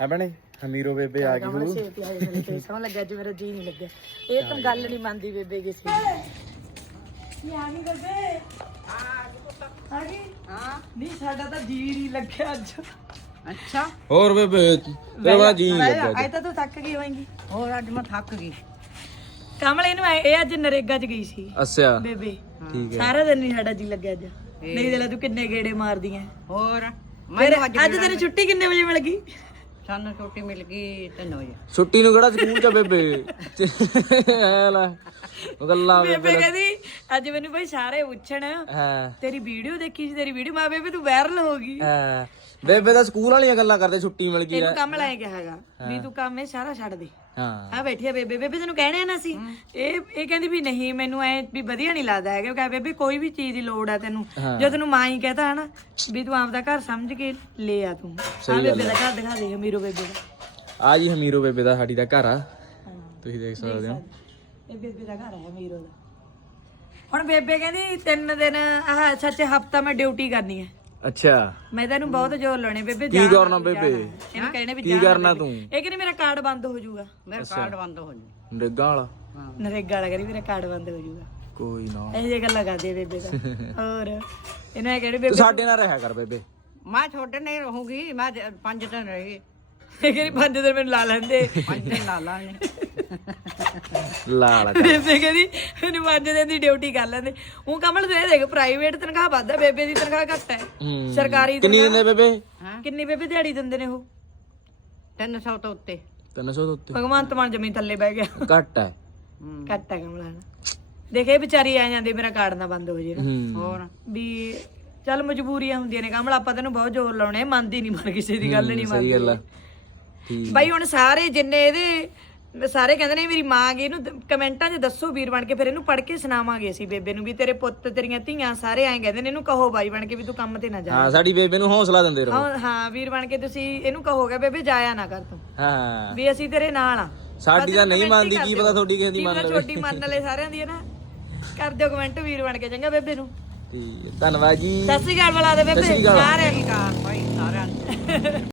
ਹੈ ਬਣੇ ਹਮੀਰੋ ਬੇਬੇ ਆ ਗਈ ਕਮਲ ਹੂ ਛੇਤੀ ਆਏ ਮੇਰੇ ਤੇ ਸੌਂ ਲੱਗਿਆ ਅੱਜ ਮੇਰਾ ਜੀ ਨਹੀਂ ਲੱਗਿਆ। ਇਹ ਤਾਂ ਗੱਲ ਨਹੀਂ ਮੰਨਦੀ ਬੇਬੇ ਕਿਸੇ ਦੀ। ਆ ਗਈ ਬੇਬੇ। ਆ ਗਈ ਹਾਂ। ਨਹੀਂ ਸਾਡਾ ਤਾਂ ਜੀ ਨਹੀਂ ਲੱਗਿਆ ਅੱਜ। ਅੱਛਾ। ਹੋਰ ਬੇਬੇ ਤੇਰਾ ਜੀ ਨਹੀਂ ਲੱਗਿਆ ਅੱਜ। ਤਾਂ ਤੂੰ ਥੱਕ ਗਈ ਹੋਏਂਗੀ। ਹੋਰ ਅੱਜ ਮੈਂ ਥੱਕ ਗਈ। ਕਮਲ ਇਹਨੂੰ ਐ- ਇਹ ਅੱਜ ਨਰੇਗਾ 'ਚ ਗਈ ਸੀ। ਅੱਛਾ। ਬੇਬੇ ਠੀਕ ਹੈ। ਸਾਰਾ ਦਿਨ ਨਹੀਂ ਸਾਡਾ ਜੀ ਲੱਗਿਆ ਅੱਜ। ਨਹੀਂ ਦੇਲਾ ਤੂੰ ਕਿੰਨੇ ਗੇੜੇ ਮਾਰਦੀ ਐ। ਹੋਰ ਅੱਜ ਅੱਜ ਤੈਨੂੰ ਛੁੱਟੀ ਕਿੰਨੇ ਵਜੇ ਮਿਲ ਗਈ? ਸਾਨੂੰ ਛੁੱਟੀ ਮਿਲ ਗਈ 3 ਵਜੇ। ਛੁੱਟੀ ਨੂੰ ਕਿਹੜਾ ਸਕੂਲ ਚ ਆ ਬੇਬੇ? ਐ ਲੈ ਉਹ ਗੱਲਾਂ ਬੇਬੇ ਕਹਿੰਦੀ ਅੱਜ ਮੈਨੂੰ ਬਈ ਸਾਰੇ ਪੁੱਛਣ ਹਾਂ। ਤੇਰੀ ਵੀਡੀਓ ਦੇਖੀ ਸੀ ਤੇਰੀ ਵੀਡੀਓ। ਮਾ ਬੇਬੇ ਤੂੰ ਵਾਇਰਲ ਹੋ ਗਈ। ਹਾਂ। ਬੇਬੇ ਤਾਂ ਸਕੂਲ ਵਾਲੀਆਂ ਗੱਲਾਂ ਕਰਦੇ ਛੁੱਟੀ ਮਿਲ ਗਈ ਇਹਨੂੰ ਕੰਮ ਲਾਇਆ ਗਿਆ ਹੈਗਾ। ਵੀ ਤੂੰ ਕੰਮ ਇਹ ਸਾਰਾ ਛੱਡ ਦੇ। ਹਾਂ। ਆ ਬੈਠੀ ਆ ਬੇਬੇ। ਬੇਬੇ ਤੈਨੂੰ ਕਹਿਣਾ ਨਾ ਸੀ ਇਹ ਇਹ ਕਹਿੰਦੀ ਵੀ ਨਹੀਂ ਮੈਨੂੰ ਐ ਵੀ ਵਧੀਆ ਨਹੀਂ ਲੱਗਦਾ ਹੈਗਾ। ਕਹੇ ਬੇਬੇ ਕੋਈ ਵੀ ਚੀਜ਼ ਦੀ ਲੋੜ ਆ ਤੈਨੂੰ। ਜੇ ਤੈਨੂੰ ਮਾਂ ਹੀ ਕਹਤਾ ਹਨਾ ਵੀ ਤੂੰ ਆਪਦਾ ਘਰ ਸਮਝ ਕੇ ਲੈ ਆ ਤੂੰ। ਆ ਬੇਬੇ ਦਾ ਘਰ ਦਿਖਾ ਦੇ ਅਮੀਰੋ ਬੇਬੇ ਦਾ। ਆ ਜੀ ਹਮੀਰੋ ਬੇਬੇ ਦਾ ਸਾਡੀ ਦਾ ਘਰ ਆ। ਤੁਸੀਂ ਦੇਖ ਸਕਦੇ ਹੋ। ਇਹ ਬੇਬੇ ਦਾ ਘਰ ਹੈ ਅਮੀਰੋ ਦਾ। ਹੁਣ ਬੇਬੇ ਕਹਿੰਦੀ ਤਿੰਨ ਦਿਨ ਆਹ ਸੱਚ ਹਫਤਾ ਮੈਂ ਡਿਊਟੀ ਕਰਨੀ ਹੈ ਅੱਛਾ। ਮੈਂ ਤੈਨੂੰ ਬਹੁਤ ਜ਼ੋਰ ਲਾਉਣੇ ਬੇਬੇ ਕੀ ਜਾ ਕਰਨਾ ਬੇਬੇ? ਇਹਨੂੰ ਕਹਿਣੇ ਵੀ ਕੀ ਜਾ ਕਰਨਾ ਤੂੰ? ਇਹ ਕਹਿੰਦੀ ਮੇਰਾ ਕਾਰਡ ਬੰਦ ਹੋ ਜਾਊਗਾ। ਮੇਰਾ ਕਾਰਡ ਬੰਦ ਹੋ ਗਿਆ ਨਰੇਗਾ ਵਾਲਾ? ਨਰੇਗਾ ਵਾਲਾ ਕਰੀ ਮੇਰਾ ਕਾਰਡ ਬੰਦ ਹੋ ਜਾਊਗਾ। ਕੋਈ ਨਾ। ਇਹ ਜੇ ਗੱਲਾਂ ਕਰਦੇ ਆ ਬੇਬੇ ਦਾ ਹੋਰ? ਇਹਨਾਂ ਇਹ ਕਹਿੰਦੇ ਤੂੰ ਬੇਬੇ ਸਾਡੇ ਨਾਲ ਰਹਿਆ ਕਰ ਬੇਬੇ। ਮੈਂ ਛੋਟੇ ਨਹੀਂ ਰਹੂੰਗੀ ਮੈਂ ਜ- ਪੰਜ ਦਿਨ ਰਹੀ। ਇਹ ਕਹਿੰਦੀ ਪੰਜ ਦਿਨ ਮੈਨੂੰ ਲਾ ਲੈਂਦੇ। ਪੰਜ ਦਿਨ ਲਾ ਲਾਂਗੇ। ਲਾਲ ਬੇਬੇ ਕਹਿੰਦੀ ਮੈਨੂੰ ਪੰਜ ਦਿਨ ਦੀ ਡਿਊਟੀ ਕਰ ਲੈਂਦੇ। ਉਹ ਕਮਲ ਤੂੰ ਦੇਖ ਪ੍ਰਾਈਵੇਟ ਤਨਖਾਹ ਵੱਧ ਹੈ ਬੇਬੇ ਦੀ ਤਨਖਾਹ ਘੱਟ ਹੈ। ਹੂੰ। ਸਰਕਾਰੀ ਕਿੰਨੀ ਦਿੰਦੇ ਬੇਬੇ? ਕਿੰਨੀ ਬੇਬੇ ਦਿਹਾੜੀ ਦਿੰਦੇ ਨੇ ਉਹ? 300 ਤੋਂ ਉੱਤੇ। 300 ਦੇ ਉੱਤੇ। ਭਗਵੰਤ ਮਾਨ ਜ਼ਮੀਨ ਥੱਲੇ ਬਹਿ ਗਿਆ। ਘੱਟ ਹੈ। ਘੱਟ ਹੈ ਕਮਲਾ ਦੇਖੇ ਵਿਚਾਰੀ ਆ ਜਾਂਦੀ ਮੇਰਾ ਕਾਰਡ ਨਾ ਬੰਦ ਹੋ ਜੇ ਨਾ। ਹੂੰ। ਹੋਰ? ਵੀ ਚੱਲ ਮਜਬੂਰੀਆਂ ਹੁੰਦੀਆਂ ਨੇ ਕਮਲ ਆਪਾਂ ਤੈਨੂੰ ਬਹੁਤ ਜ਼ੋਰ ਲਾਉਣੇ ਮੰਨਦੀ ਨਹੀਂ ਮਨ ਕਿਸੇ ਦੀ ਗੱਲ ਨਹੀਂ ਸਹੀ ਮੰਨਦੀ ਗੱਲ ਆ। ਠੀਕ। ਬਾਈ ਹੁਣ ਸਾਰੇ ਜਿੰਨੇ ਇਹਦੇ ਸਾਰੇ ਕਹਿੰਦੇ ਨੇ ਮੇਰੀ ਮਾਂ ਗਈ ਇਹਨੂੰ ਕਮੈਂਟਾਂ 'ਚ ਦੱਸੋ ਵੀਰ ਬਣ ਕੇ ਫਿਰ ਇਹਨੂੰ ਪੜ੍ਹ ਕੇ ਸੁਣਾਵਾਂਗੇ ਅਸੀਂ ਬੇਬੇ ਨੂੰ ਵੀ ਤੇਰੇ ਪੁੱਤ ਤੇਰੀਆਂ ਧੀਆਂ ਸਾਰੇ ਐਂ ਕਹਿੰਦੇ ਨੇ ਇਹਨੂੰ ਕਹੋ ਬਾਈ ਬਣ ਕੇ ਵੀ ਤੂੰ ਕੰਮ ਤੇ ਨਾ ਜਾ। ਹਾਂ ਸਾਡੀ ਬੇਬੇ ਨੂੰ ਹੌਸਲਾ ਦਿੰਦੇ ਰਹੋ। ਹਾਂ ਹਾਂ ਵੀਰ ਬਣ ਕੇ ਤੁਸੀਂ ਇਹਨੂੰ ਕਹੋਗੇ ਬੇਬੇ ਜਾਇਆ ਨਾ ਕਰ ਤੂੰ। ਹਾਂ। ਵੀ ਅਸੀਂ ਤੇਰੇ ਨਾਲ ਆ। ਸਾਡੀ ਤਾਂ ਨਹੀਂ ਮੰਨਦੀ ਕੀ। ਪਤਾ ਤੁਹਾਡੀ ਕਿਸੇ ਦੀ ਮੰਨ ਲਵੇ। ਛੋਟੀ ਮੰਨ ਲੈ ਸਾਰਿਆਂ ਦੀ ਹੈ ਨਾ। ਕਰ ਦਿਓ ਕਮੈਂਟ ਵੀਰ ਬਣ ਕੇ ਚੰਗਾ ਬੇਬੇ ਨੂੰ। ਠੀਕ ਹੈ, ਧੰਨਵਾਦ ਜੀ। ਸਤਿ ਸ੍ਰੀ ਅਕਾਲ ਬੁਲਾ ਦੇ ਬੇਬੇ। ਸਤਿ ਸ੍ਰੀ ਅਕਾਲ। ਸਾਰਿਆਂ ਨੂੰ। ਸਾਰਿਆਂ ਨੂੰ।